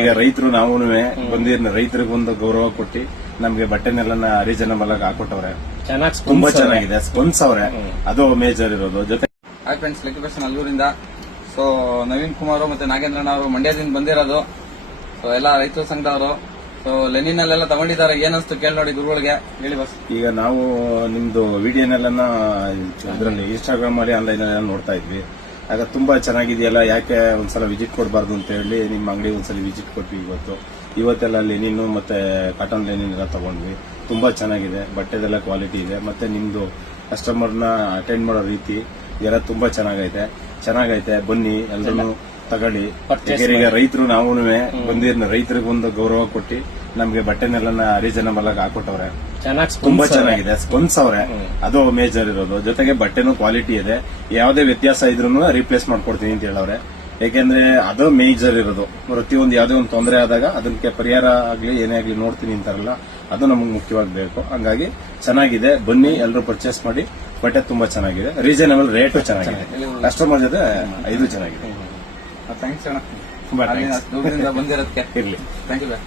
ಈಗ ರೈತರು ನಾವು ಬಂದಿರ ರೈತರಿಗೆ ಒಂದು ಗೌರವ ಕೊಟ್ಟು ನಮ್ಗೆ ಬಟ್ಟೆನೆಲ್ಲ ರೀಸನಬಲ್ ಆಗಿ ಹಾಕೊಟ್ಟವ್ರೆ. ತುಂಬಾ ಚೆನ್ನಾಗಿದೆ, ಸ್ಪಂದಿಸವ್ರೆ. ಅದು ಮೇಜರ್ ಇರೋದು. ಜೊತೆ ಹಾಯ್ ಫ್ರೆಂಡ್ಸ್, ಲಕ್ಕಿ ಫ್ಯಾಷನ್ ಅಲ್ಲೂರಿಂದ. ಸೊ ನವೀನ್ ಕುಮಾರ್ ಮತ್ತೆ ನಾಗೇಂದ್ರಣ್ಣ ಅವರು ಮಂಡ್ಯದಿಂದ ಬಂದಿರೋದು. ಸೊ ಎಲ್ಲ ರೈತರ ಸಂಘದವರು. ಸೊ ಲೆನಿನ್ ಅಲ್ಲೆಲ್ಲ ತಗೊಂಡಿದ್ದಾರೆ. ಏನಿಸ್ತು ಕೇಳಿ ನೋಡಿ ಗುರುಗಳಿಗೆ, ಹೇಳಿ ಬಸ್. ಈಗ ನಾವು ನಿಮ್ದು ವಿಡಿಯೋನೆಲ್ಲ ಇದರಲ್ಲಿ ಇನ್ಸ್ಟಾಗ್ರಾಮ್ ಅಲ್ಲಿ ಆನ್ಲೈನ್ ಎಲ್ಲ ನೋಡ್ತಾ ಇದ್ವಿ. ಆಗ ತುಂಬಾ ಚೆನ್ನಾಗಿದೆಯಲ್ಲ, ಯಾಕೆ ಒಂದ್ಸಲ ವಿಸಿಟ್ ಕೊಡಬಾರ್ದು ಅಂತ ಹೇಳಿ ನಿಮ್ಮ ಅಂಗಡಿ ಒಂದ್ಸಲ ವಿಸಿಟ್ ಕೊಟ್ವಿ. ಇವತ್ತೆಲ್ಲ ಲೆನಿನ್ ಮತ್ತೆ ಕಾಟನ್ ಲೆನಿನ್ ಎಲ್ಲ ತಗೊಂಡ್ವಿ. ತುಂಬಾ ಚೆನ್ನಾಗಿದೆ, ಬಟ್ಟೆದೆಲ್ಲ ಕ್ವಾಲಿಟಿ ಇದೆ. ಮತ್ತೆ ನಿಮ್ದು ಕಸ್ಟಮರ್ನ ಅಟೆಂಡ್ ಮಾಡೋ ರೀತಿ ಎಲ್ಲ ತುಂಬಾ ಚೆನ್ನಾಗೈತೆ. ಬನ್ನಿ ಎಲ್ಲರೂ ತಗೊಳ್ಳಿ. ಈಗ ರೈತರು ನಾವು ಬಂದಿರ ರೈತರಿಗೆ ಒಂದು ಗೌರವ ಕೊಟ್ಟು ನಮ್ಗೆ ಬಟ್ಟೆನೆಲ್ಲ ರೀಸನಬಲ್ ಆಗಿ ಹಾಕೊಟ್ಟವ್ರೆ. ತುಂಬಾ ಚೆನ್ನಾಗಿದೆ, ಸ್ಪಂದಿಸವ್ರೆ. ಅದು ಮೇಜರ್ ಇರೋದು. ಜೊತೆಗೆ ಬಟ್ಟೆನೂ ಕ್ವಾಲಿಟಿ ಇದೆ. ಯಾವುದೇ ವ್ಯತ್ಯಾಸ ಇದ್ರೂ ರೀಪ್ಲೇಸ್ ಮಾಡ್ಕೊಡ್ತೀನಿ ಅಂತ ಹೇಳವ್ರೆ. ಯಾಕೆಂದ್ರೆ ಅದು ಮೇಜರ್ ಇರೋದು. ಪ್ರತಿಯೊಂದು ಯಾವುದೇ ಒಂದು ತೊಂದರೆ ಆದಾಗ ಅದಕ್ಕೆ ಪರಿಹಾರ ಆಗ್ಲಿ ಏನೇ ಆಗ್ಲಿ ನೋಡ್ತೀನಿ ಅಂತಾರಲ್ಲ, ಅದು ನಮಗೆ ಮುಖ್ಯವಾಗಿ ಬೇಕು. ಹಂಗಾಗಿ ಚೆನ್ನಾಗಿದೆ, ಬನ್ನಿ ಎಲ್ಲರೂ ಪರ್ಚೇಸ್ ಮಾಡಿ. ಬಟ್ಟೆ ತುಂಬಾ ಚೆನ್ನಾಗಿದೆ, ರೀಸನಬಲ್ ರೇಟು ಚೆನ್ನಾಗಿದೆ, ಕಸ್ಟಮರ್ ಜೊತೆ ಇದು ಚೆನ್ನಾಗಿದೆ. ಥ್ಯಾಂಕ್ಸ್ ಅಣ್ಣ, ತುಂಬಾ ದೂರದಿಂದ ಬಂದಿರೋದಕ್ಕೆ ಇರ್ಲಿ. Thank you.